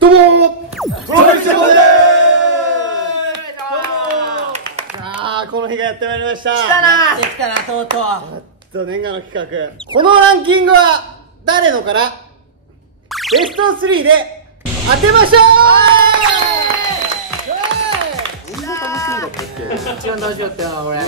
どうもプロフェッショナルでーす。さあこの日がやってまいりました。来たなできたな、とうとう。念願の企画、このランキングは誰のからベスト3で当てましょう。一番楽しかったよこれ。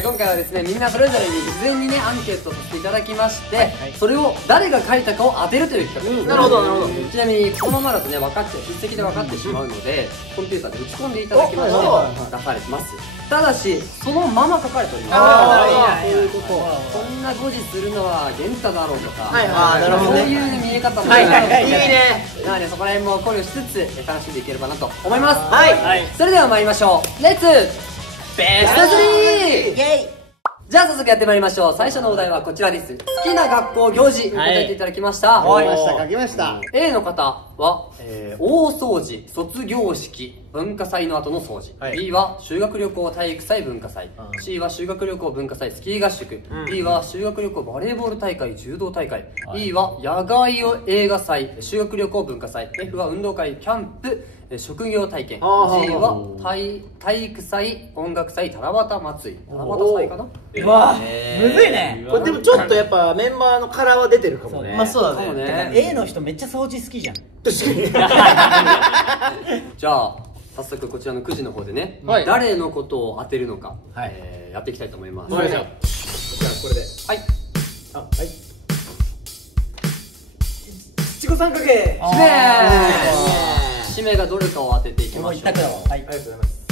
今回はですね、みんなそれぞれに事前にねアンケートをさせていただきまして、それを誰が書いたかを当てるという企画です。なるほどなるほど。ちなみにこのままだとね分かって筆跡で分かってしまうので、コンピューターで打ち込んでいただきまして出されてます。ただしそのまま書かれております。そういうこと。こんな誤字するのは源太だろうとか、そういう見え方もいいね。なのでそこら辺も考慮しつつ楽しんでいければなと思います。はい。それでは参りましょう。レッツベスト 3！ じゃあ早速やってまいりましょう。最初のお題はこちらです。好きな学校行事答えていただきました。書きました。 A の方は、大掃除、卒業式、文化祭の後の掃除、B は修学旅行体育祭文化祭、C は修学旅行文化祭スキー合宿、D は修学旅行バレーボール大会柔道大会、E は野外映画祭修学旅行文化祭、F は運動会キャンプ職業体験、G は体育祭音楽祭七夕祭り、七夕祭かな。うわむずいね。これでもちょっとやっぱメンバーのカラーは出てるかもね。まあそうだね。A の人めっちゃ掃除好きじゃん。確かに。じゃあ早速こちらのくじの方でね、誰のことを当てるのかやっていきたいと思います。じゃあこれではい。はい。七五三かけ。指名がどれかを当てていきましょう。一択だわ。はい。ありがとうございます。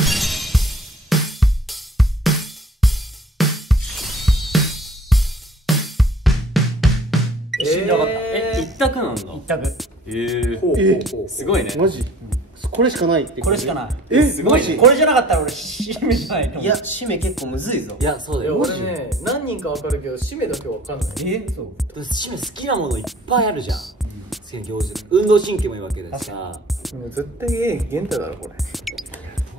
信じなかった。一択なんだ。一択。すごいね。マジこれしかないって。これしかない。すごい。これじゃなかったら俺締めじゃないと思う。いや、締め結構むずいぞ。いや、そうだよ。俺ね、何人かわかるけど締めだけわかんない。そう。締め好きなものいっぱいあるじゃん。好きな行事。運動神経もいいわけでさ。絶対源太だろこ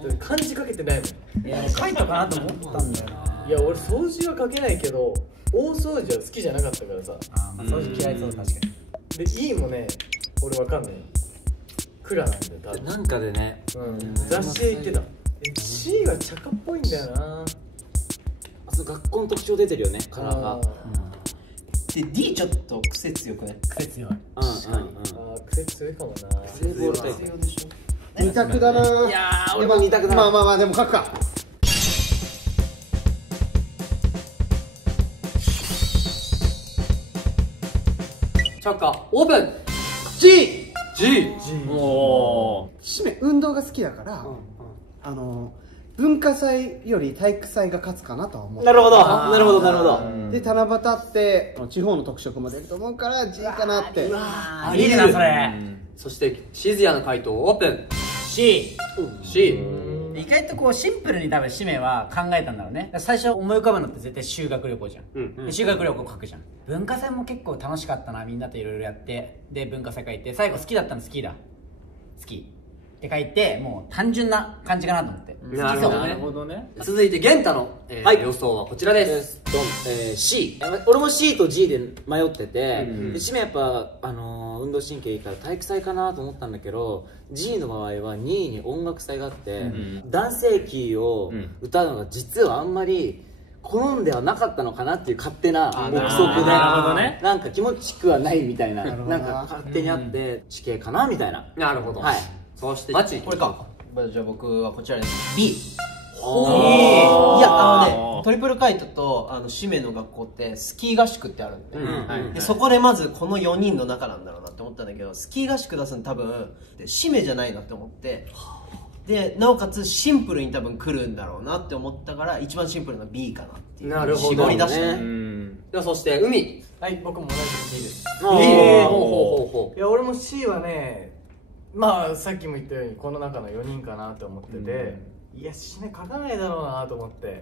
れ。漢字かけてないもん。いや書いたかなと思ったんだよな。いや俺掃除はかけないけど大掃除は好きじゃなかったからさ。掃除嫌いそう。確かに。で E もね俺わかんない。蔵なんだよ多分。なんかでね、雑誌で言ってた。C が茶化っぽいんだよな。学校の特徴出てるよね、カラーが。で D ちょっと癖強くね。癖強い。癖強いかもな。セーブを大体二択だな。いやー、俺も二択だ。まあでも書くか。チャッカーオープン。 G。 お締め運動が好きだから文化祭より体育祭が勝つかなとは思う。なるほどなるほどなるほど。で七夕って地方の特色も出ると思うから G かなって。いいなそれ。そしてシズヤの回答オープン。 C。 C。意外とこうシンプルに多分使命は考えたんだろうね。最初思い浮かぶのって絶対修学旅行じゃん。で修学旅行書くじゃん。文化祭も結構楽しかったな、みんなといろいろやって。で文化祭書いて、最後好きだったのスキーだ。スキーって書いて、もう単純な感じかなと思って。なるほどね。続いて源太の予想はこちらです。C。俺も C と G で迷ってて、締めやっぱ運動神経いいから体育祭かなと思ったんだけど、 G の場合は2位に音楽祭があって、男性キーを歌うのが実はあんまり好んではなかったのかなっていう勝手な憶測で、なんか気持ちくはないみたいな、なんか勝手にあって地形かなみたいな。なるほど。はい。そしてマチ。これか。じゃあ僕はこちらです。 B。 いやトリプルカイトと締めの学校ってスキー合宿ってあるんで、でそこでまずこの4人の中なんだろうなって思ったんだけど、スキー合宿出すの多分締めじゃないなって思って、でなおかつシンプルに多分来るんだろうなって思ったから、一番シンプルな B かなっていう。なるほど。絞り出したね。ではそして海。はい、僕も同じく B です。いや俺も C はね、まあさっきも言ったようにこの中の4人かなと思ってて、いや締め書かないだろうなと思って、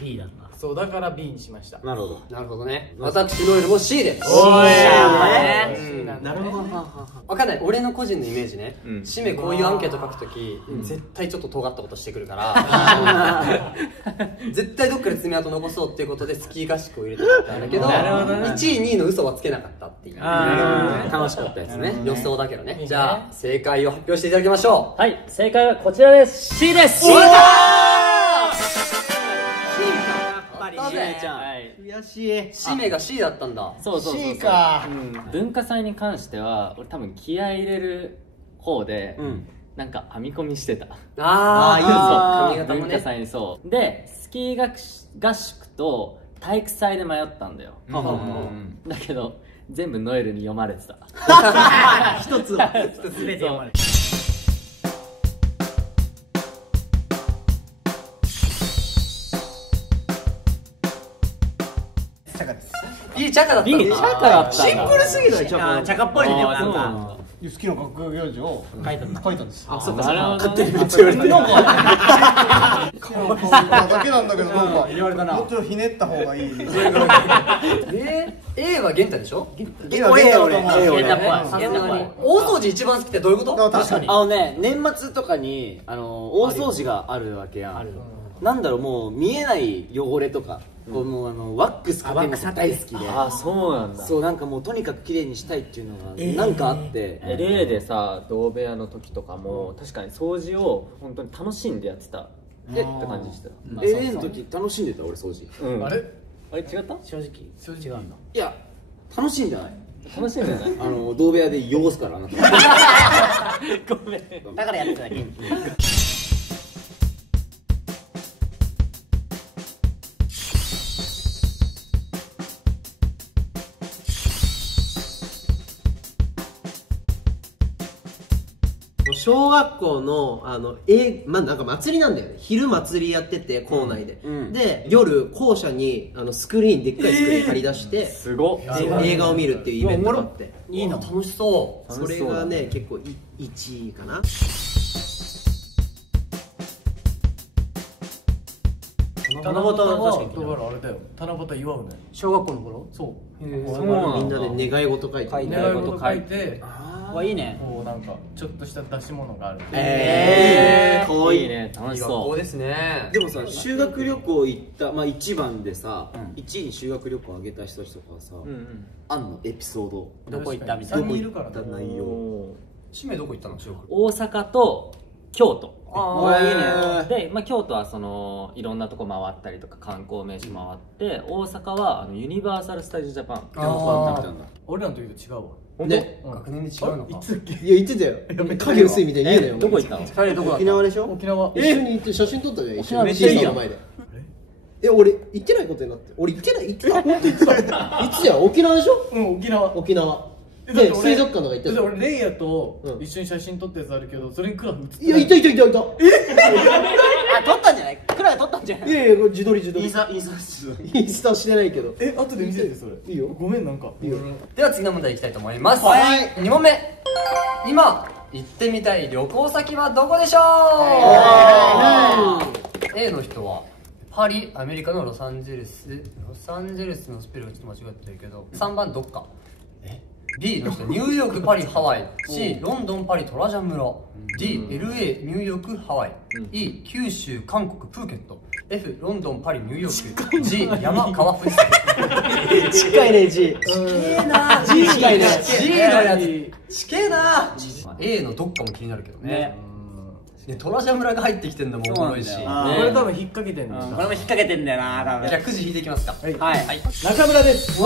B なんだ。そうだから B にしました。なるほど。なるほどね。私ノエルも C です。なるほど。わかんない。俺の個人のイメージね。締めこういうアンケート書くとき、絶対ちょっと尖ったことしてくるから、絶対どっかで爪痕残そうっていうことでスキー合宿を入れてかったんだけど、1位2位の嘘はつけなかったっていう。楽しかったですね。予想だけどね。じゃあ正解を発表していただきましょう。はい、正解はこちらです。C です。悔しい。締めが C だったんだ。そうそうそうそう。 C か。文化祭に関しては俺多分気合い入れる方で、なんか編み込みしてた。ああ、いいぞ。髪型も文化ね。祭にそうでスキー合宿と体育祭で迷ったんだよ。だけど全部ノエルに読まれてた。一つは。全て読まれて。いいチャカだったん B だ。チャカだったんだ。シンプルすぎないチャあー、チャカっぽいね、でもなんか。好きな学校行事を書いたんです。あ、そっか。なるほどね。だけなんだけどなんか言われたな。もうちょっとひねった方がいい。A はゲンタでしょ。 A はゲンタ俺。ゲンタっぽい。さすがに大掃除一番好きってどういうこと？確かに。年末とかに大掃除があるわけやん。なんだろう、もう見えない汚れとか、このワックスかけるのが大好きで。あ、そうなんだ。そうなんかもうとにかく綺麗にしたいっていうのがなんかあって。LA でさ、同部屋の時とかも確かに掃除を本当に楽しんでやってたって感じしてた。 LA の時楽しんでた俺掃除。あれ違った？正直違うんだ。いや楽しんでない。楽しんでない？同部屋で汚すからあなた。ごめん。だからやってただけ。小学校のなんか祭りなんだよね。昼祭りやってて校内で、で夜校舎にスクリーンでっかいスクリーン張り出して、すごっ。映画を見るっていうイベントがあって、いいな、楽しそそれがね結構1位かな。七夕確かに。だからあれだよ。七夕祝うね。小学校の頃。そう。みんなで願い事書いて、願い事書いて、わ、いいね。こうなんかちょっとした出し物がある。かわいい。いいね、楽いいしそう。学校ですね。でもさ、修学旅行行ったまあ一番でさ、1位に修学旅行あげた人たちとかはさ、あんのエピソード。どこ行ったみたい3な。人いるからね。内容。締めどこ行ったの？小学校。大阪と京都あで、京都はいろんなとこ回ったりとか観光名所回って、大阪はユニバーサル・スタジオ・ジャパン。俺らの時と違うわ。ね、学年で違うのか。いつだっけ？いや言ってたよ。影薄いみたいに言うなよ。どこ行ったの？二人どこだった？沖縄でしょ。沖縄。一緒に行って写真撮ったじゃん。一緒にめっちゃいいやん前で。俺行ってないことになって。俺行ってない、行ってた。本当行ってた。いつや沖縄でしょ。うん、沖縄。沖縄だってで水族館とか行ったじゃん。俺レイヤと一緒に写真撮ったやつあるけど、それにクラフ写っていやいたいたいたいた。あ、撮ったんじゃない？クラが撮ったんじゃない？いやいや、これ自撮り自撮り。インスタしてないけど。後で見せてそれ。いいよ。ごめん、なんかいいよ。では次の問題いきたいと思います。はい2問目。今行ってみたい旅行先はどこでしょう？ A の人はパリ、アメリカのロサンゼルスのスペルがちょっと間違ってるけど、3番どっか。B の人、ニューヨーク、パリ、ハワイ。C、ロンドン、パリ、トラジャン村。D、LA、ニューヨーク、ハワイ。E、九州、韓国、プーケット。F、ロンドン、パリ、ニューヨーク。G、山、川、富士山。近いね、G。な G 近いね。 G のやつちけえな。 A のどっかも気になるけどね。トラジャ村が入ってきてんのもおもろいし。そうじなんだよこれ多分引っ掛けてんねんこれも引っ掛けてんだよな、多分。ゃあくじ引いていきますか。はい。中村です。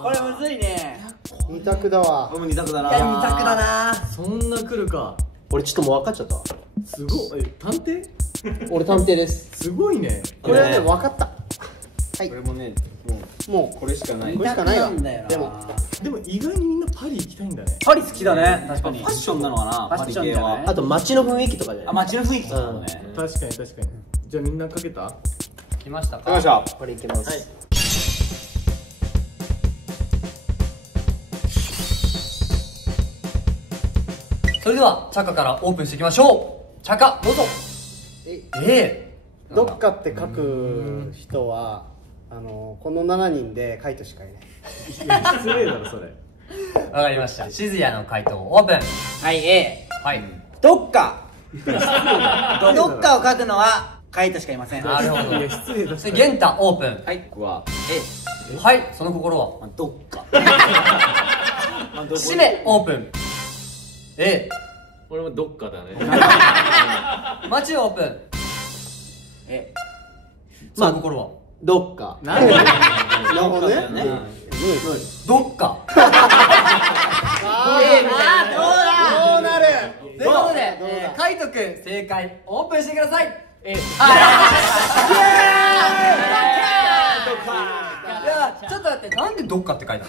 これむずいね。二択だわ。俺も二択だな。二択だな。そんな来るか。俺ちょっともう分かっちゃったわ。すごい。探偵？俺探偵です。すごいね。これはね、分かった。これもね、もこれしかない。これしかないわ。なんだよな。でも、でも意外にみんなパリ行きたいんだね。パリ好きだね、確かに。ファッションなのかな、ファッションじゃない？あと街の雰囲気とかじゃない。街の雰囲気とかもね。確かに確かに。じゃあみんなかけた？来ましたか。来ました。これいけます。それではチャカからオープンしていきましょう。チャカどうぞ。どっかって書く人はこの7人でカイトしかいない。失礼だろそれ。わかりました。静谷の回答オープン。はい A。はい。どっかどっかを書くのはカイトしかいません。なるほど。いや失礼だ。そして玄太オープン。はい僕ははい、その心は。どっかしめオープン。A。俺もどっかだね。マチオープン。その心は。どっかなるほどね。どっか。どうなる。ということで、カイトくん正解オープンしてください。いやちょっと待って、なんでどっかって書いた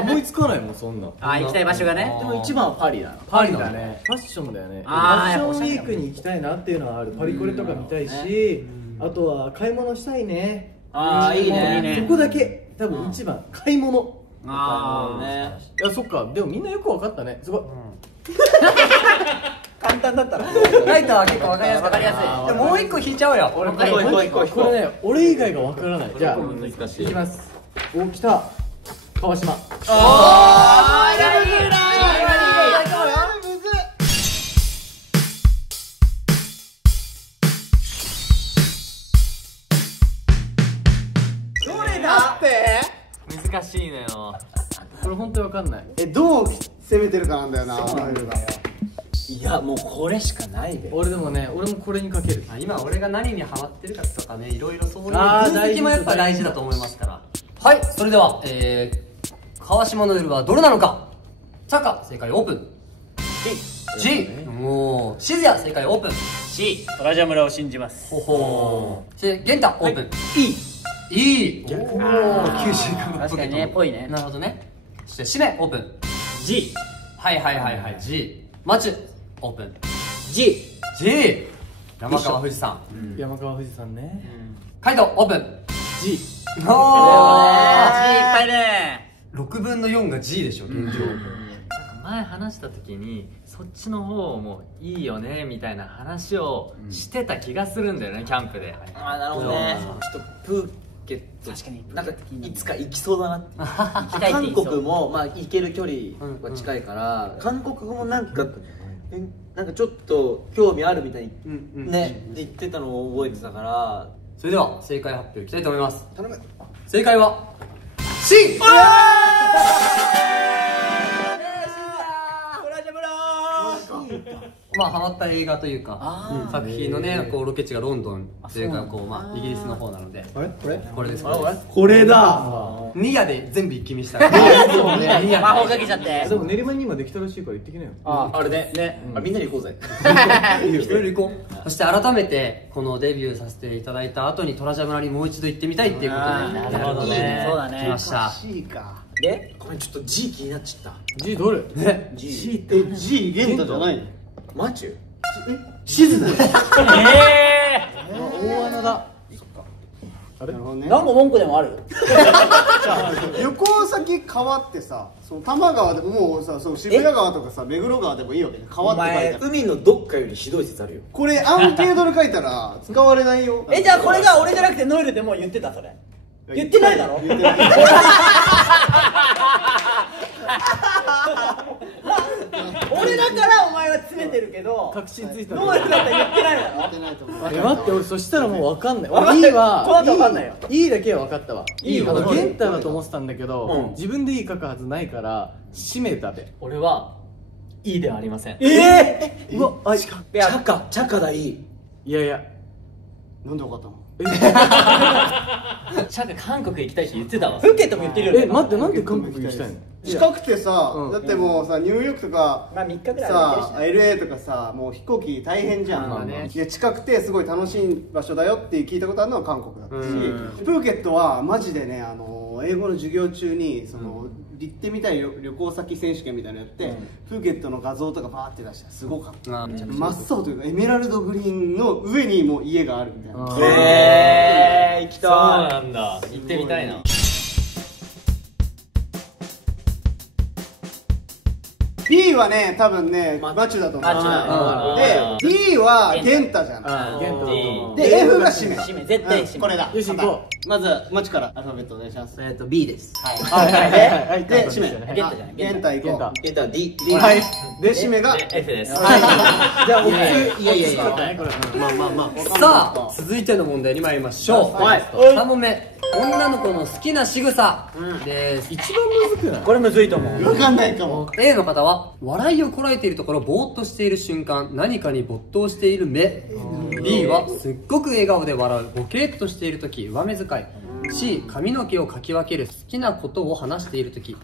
の？思いつかないもんそんな。あ、行きたい場所がね。でも一番はパリだな。パリだね。ファッションだよね。フあーァッションウィークに行きたいなっていうのはある。パリコレとか見たいし、あとは買い物したいね。あーいいねそこだけ多分一番買い物。あねいやそっか、でもみんなよく分かったね。すごい。簡単だったら。カイトは結構わかりやすい。わかりやすい。でももう一個引いちゃおうよ。これね、俺以外が分からない。じゃあ難しい。いきます。お、来た。川島。どれだって難しいのよ。これ本当に分かんない。どう攻めてるかなんだよな。いやもうこれしかないべ。俺でもね、俺もこれにかける。今俺が何にハマってるかとかね、いろいろそういう分あー析もやっぱ大事だと思いますから。はい、それでは川島の夜はどれなのか。チャカ正解オープン。G。もう静谷正解オープン。 C。トラジャ村を信じます。ほほー。で玄太オープン。E。逆。おー、九州韓国確かにね、ぽいね。なるほどね。そしてしめオープン。 G。はいはいはいはい。G。マチュオープン。 G。 G。山川富士山。山川富士山ね。カイトオープン。 G。おー。 G いっぱいね。 6分の4が G でしょ現状。前話した時にそっちの方もいいよねみたいな話をしてた気がするんだよね、キャンプで。あーなるほどね。ちょっとプーケット確かになんかいつか行きそうだなっていう。行きたいって韓言いそう国もまあ行ける距離は近いから韓国語もなんかちょっと興味あるみたいにね言ってたのを覚えてたから。それでは正解発表いきたいと思います。頼む。正解は C。まあハマった映画というか作品のね、こうロケ地がロンドンというかこうまあイギリスの方なので、あれこれこれです。これだ。ニヤで全部一気見した。魔法かけちゃってで。も練馬に今できたらしいから行ってきなよ。あれねみんなで行こうぜ。いろいろ行こう。そして改めてこのデビューさせていただいた後にトラジャ村にもう一度行ってみたいっていうことでなるほどね。そうだね。来ました。 C か。でごめんちょっと G 気になっちゃった。 G どれ？ね。 G 玄太じゃないの？マチュ地図だよ。大穴だ。なるほどね。何個文句でもある？旅行先川ってさ、その多摩川でももうさ、その渋谷川とかさ、目黒川でもいいわけね。川って書いてある。海のどっかよりひどい説あるよ。これアンケートで書いたら使われないよ。じゃあこれが俺じゃなくてノイルでもう言ってたそれ。言ってないだろ？言ってない。俺だからお前は詰めてるけど、確信ついた。ノイルだったら言ってないだろ？言ってないと思う。待って俺そしたらもう分かんない。分かった俺 E はこの後分かんないよ。 E だけは分かったわ。いいよ玄太だと思ってたんだけど、自分で E 書くはずないから締めたべ。俺はいいではありません。うわ、あ、チャカだいい。いやいや。なんで分かったの？チャカ韓国行きたいって言ってたわ。プーケットも言ってるよね。待ってなんで韓国行きたいの？近くてさ、うんだってもうさニューヨークとかまあ3日ぐらいはさ LA とかさもう飛行機大変じゃん、まあねいや近くてすごい楽しい場所だよって聞いたことあるのは韓国だったし、プーケットはマジでね英語の授業中にその、行ってみたい旅行先選手権みたいなのやって、プーケットの画像とかバーって出したらすごかった。真っ青というかエメラルドグリーンの上にもう家があるみたいな。行きそうなんだ。行ってみたいな。B はね多分ねマチュだと思う。で D はゲンタじゃん。で F がシメ。絶対シメ。これだ。よし行こまずマチュからアルファベットお願いします。B です。はいでシメ。ゲンタじゃない。ゲンタ行こう。ゲンタ D。はいでシメが F です。じゃあ僕いやまあさあ続いての問題に参りましょう。3問目、女の子の好きな仕草です。一番むずくない？これむずいと思う。わかんないかも。 A の方は笑いをこらえているところぼーっとしている瞬間、何かに没頭している目。 B はすっごく笑顔で笑うボケーっとしている時上目遣い。 C 髪の毛をかき分ける好きなことを話している時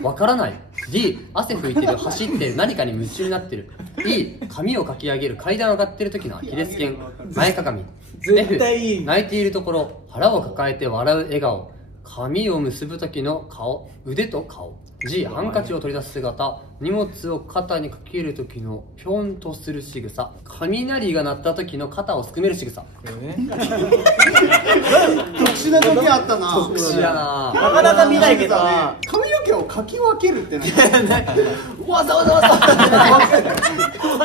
わからない。 D 汗拭いてる走ってる何かに夢中になってる。 E 髪をかき上げる階段上がってる時のアキレス腱前かがみ。 絶対いい。 F 泣いているところ腹を抱えて笑う笑顔、髪を結ぶ時の顔腕と顔。 G ハンカチを取り出す姿、荷物を肩にかける時のぴょんとする仕草、雷が鳴った時の肩をすくめる仕草。特殊な時あったな。特殊だな。なかなか見ないけど。髪の毛をかき分けるってわざわざわざ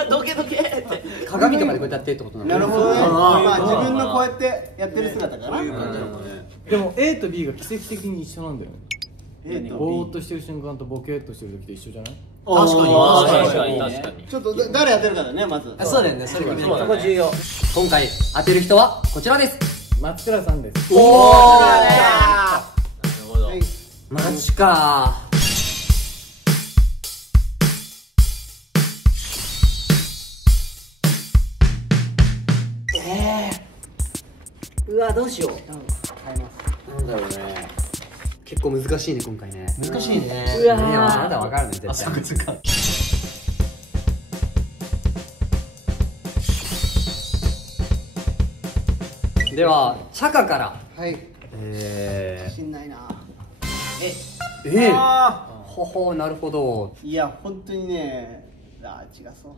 どけどけって鏡とかでこうやってやってるってことなの。なるほどね。まあ自分のこうやってやってる姿かな。でも A と B が奇跡的に一緒なんだよね。 A とぼーっ B。としてる瞬間とボケーっとしてる時と一緒じゃない？確かに確かに。ちょっと誰やってるかだねまず。そうだよね、それ決める。そこ重要。今回当てる人はこちらです。松倉さんです。おお、なるほど。マジか。うわどうしよう。なんだろうね。結構難しいね今回ね。難しいね。ねえまだわかるね絶対。ではチャカからはい。自信ないな。ほほ、なるほど。いや本当にね、違うそう。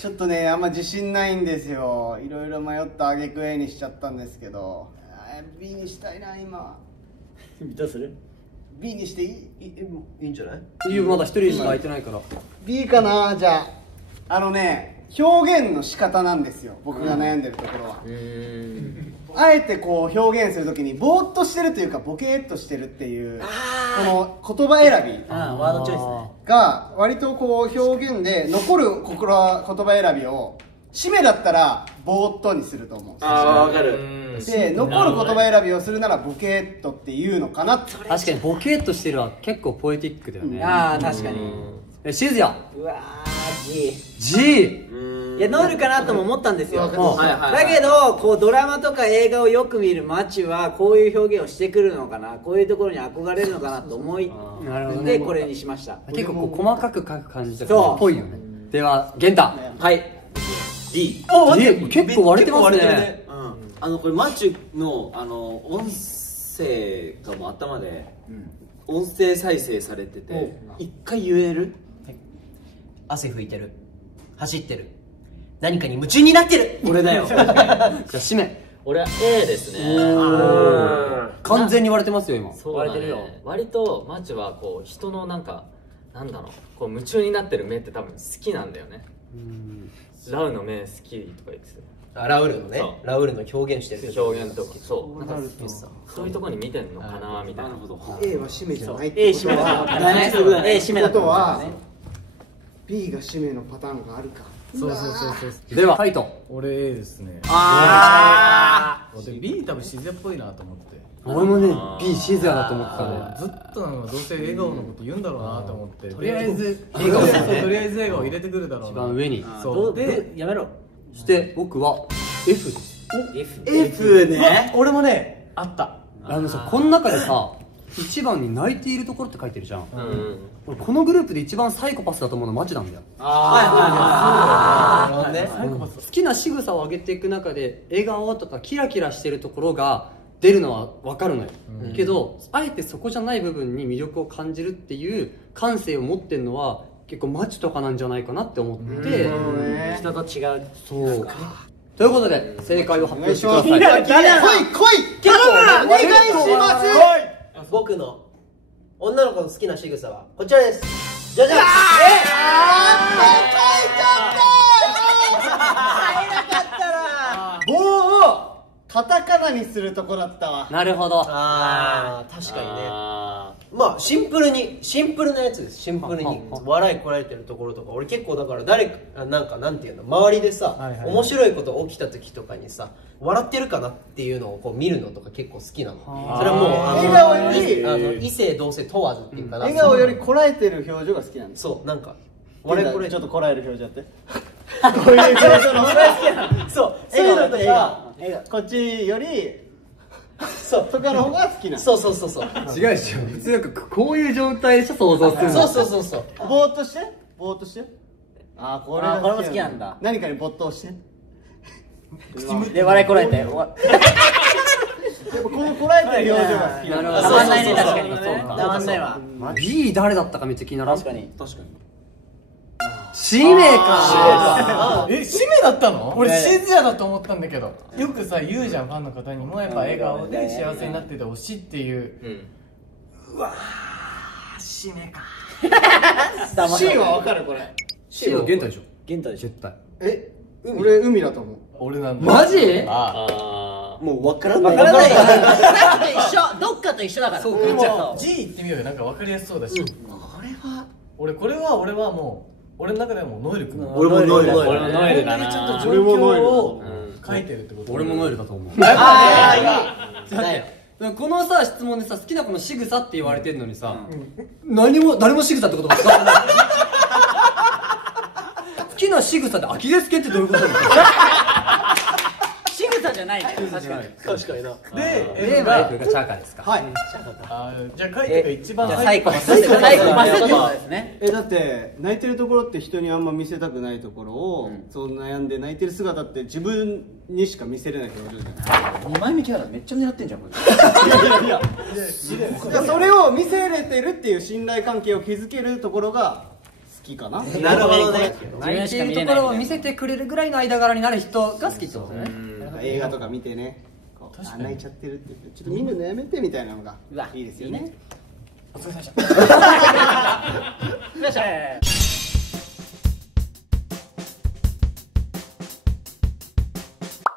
ちょっとねあんま自信ないんですよ。いろいろ迷った挙句 A にしちゃったんですけど、B にしたいな今。どうする？ B にしていいいんじゃない？いいよ、まだ一人しか空いてないから。 B かな。じゃあ表現の仕方なんですよ僕が悩んでるところは。あえてこう表現するときにぼーっとしてるというかボケーっとしてるっていうこの言葉選びワードチョイスね。が割とこう表現で残る言葉選びを締めだったらぼーっとにすると思う。わかる。で残る言葉選びをするならボケーっとっていうのかなって。確かにボケーっとしてるは結構ポエティックだよね。確かに。シズヤうわG。 G。いやノールかなとも思ったんですよ。だはいけどこうドラマとか映画をよく見るマチはこういう表現をしてくるのかな、こういうところに憧れるのかなと思いなるほどね。でこれにしました。結構こう細かく書く感じとかっぽいよね。ではゲンタ。はい。 D。結構割れてますね。これマッチの音声がもう頭で音声再生されてて一回言える？汗拭いてる、走ってる、何かに夢中になってる。俺だよ。じゃあ締め。俺は A ですね。完全に割れてますよ今。そうだね。割とマチはこう人のなんだろう、こう夢中になってる目って多分好きなんだよね。ラウの目好きとか言ってた。ラウルのねそう、ラウルの表現してる表現とかそうなんかそういうところに見てんのかなみたいな。 A は締めじゃない。 A 締めだ。A 締めだことは B が締めのパターンがあるか。そう。ではハイト。俺 A ですね。で B 多分自然っぽいなと思って。俺もね B シズヤだと思ってたね。ずっとどうせ笑顔のこと言うんだろうなと思って。とりあえず笑顔入れてくるだろうな。一番上に。そうでやめろ。そして僕は F です。 F ね。俺もねあった。この中でさ1番に泣いているところって書いてるじゃん。俺このグループで一番サイコパスだと思うのマチなんだよ。好きな仕草を上げていく中で笑顔とかキラキラしてるところが出るのは分かるのよ。けどあえてそこじゃない部分に魅力を感じるっていう感性を持ってるのは結構マチとかなんじゃないかなって思って人と違う。そうということで正解を発表してください。来いお願いします。僕の女の子の好きな仕草はこちらです。じゃじゃ棒をカタカナにするとこだったわ。なるほど。あー確かにね。あまあシンプルなやつです。シンプルに笑いこられてるところとか、俺結構だから誰かなんていうの、周りでさ、面白いこと起きた時とかにさ、笑ってるかなっていうのをこう見るのとか結構好きなの。それはもう笑顔より異性同性問わずっていうかな。笑顔よりこらえてる表情が好きなんです。そうなんか俺これちょっとこらえる表情やって。こういう表情の方が好きなの。そうそういうのとかこっちよりそうとかの方が好きなの。そうそうそうそう違うでしょ。普通なんかこういう状態でしょ、想像するの。そうそうそうそう。ぼーっとしてぼーっとして。あーこれがこれも好きなんだ。何かに没頭して。で笑いこらえて。でもこのこらえてる表情が好きなの。たまんないね、確かに。そうかたまんないわ。 B 誰だったかめっちゃ気になる。確かに。使命か。使命だったの？俺シズヤだと思ったんだけど、よくさ言うじゃん、ファンの方にもやっぱ笑顔で幸せになっててほしいっていう。うわー、使命か。シーンはわかるこれ。 C は玄太でしょ。玄太でしょ。絶対。俺海だと思う。俺なんだ。マジ？あもう分からない。わからないよ。さっきと一緒。どっかと一緒だから。そうじゃあ G 行ってみようよ、なんか分かりやすそうだし。俺はもう俺の中ではもうノエル君。俺もノエル。俺もノエルだな。ちょっと状況を書いてるってこと。俺もノエルだと思う。ああいい。だよ。このさ質問でさ好きな子の仕草って言われてるのにさ、誰も仕草って言葉使ってない。好きな仕草でアキレス腱ってどういうことなの？仕草じゃないね。確かに。確かにな。で、A は F がチャーカですか。はい。じゃあ書いてが一番最後ませってことですね。だって泣いてるところって人にあんま見せたくないところを、そう悩んで泣いてる姿って自分にしか見せれない人がいるじゃない。2枚目来たらめっちゃ狙ってんじゃん。これいやそれを見せれてるっていう信頼関係を築けるところが好きかな。なるほどね。泣いてるところを見せてくれるぐらいの間柄になる人が好きってことだね。映画とか見てね、こう泣いちゃってるって言ってちょっと見るのやめてみたいなのがいいですよね。お疲れ様でした。よっしゃ。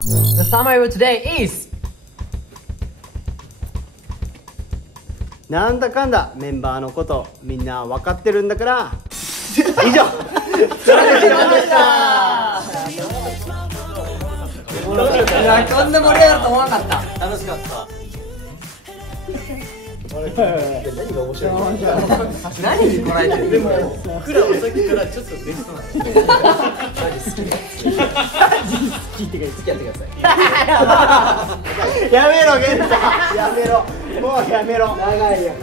The summary of today is なんだかんだメンバーのことみんな分かってるんだから以上そらくしました。いやこんな盛り上がると思わなかった。楽しかった。何が面白いの？何にこらえてる？でもクラはさっきからちょっとベストなの。聞いて付き合ってください。やめろゲンタやめろもうやめろ長いよ。